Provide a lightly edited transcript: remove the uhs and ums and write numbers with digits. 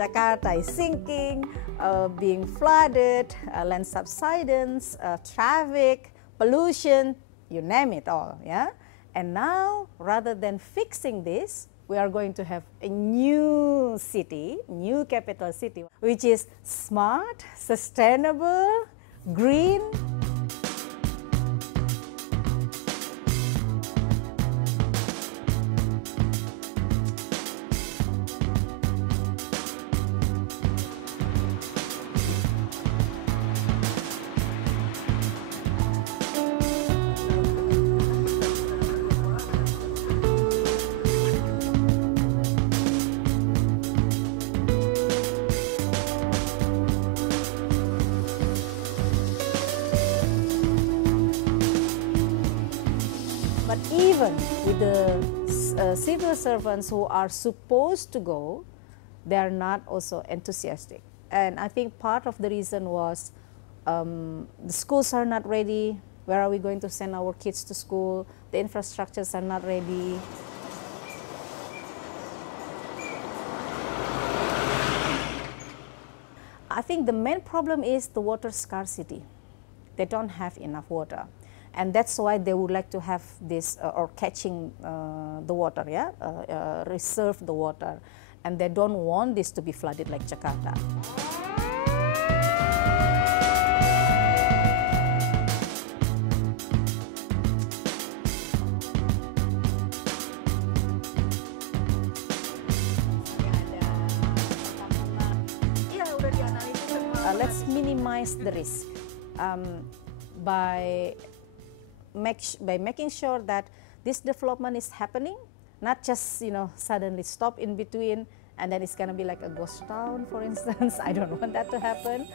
Jakarta is sinking, being flooded, land subsidence, traffic, pollution, you name it all, yeah? And now, rather than fixing this, we are going to have a new city, new capital city, which is smart, sustainable, green. But even with the civil servants who are supposed to go, they are not also enthusiastic. And I think part of the reason was the schools are not ready. Where are we going to send our kids to school? The infrastructures are not ready. I think the main problem is the water scarcity. They don't have enough water. And that's why they would like to have this, or catching the water, yeah? Reserve the water. And they don't want this to be flooded like Jakarta. Let's minimize the risk by making sure that this development is happening, not just suddenly stop in between and then it's going to be like a ghost town, for instance. I don't want that to happen.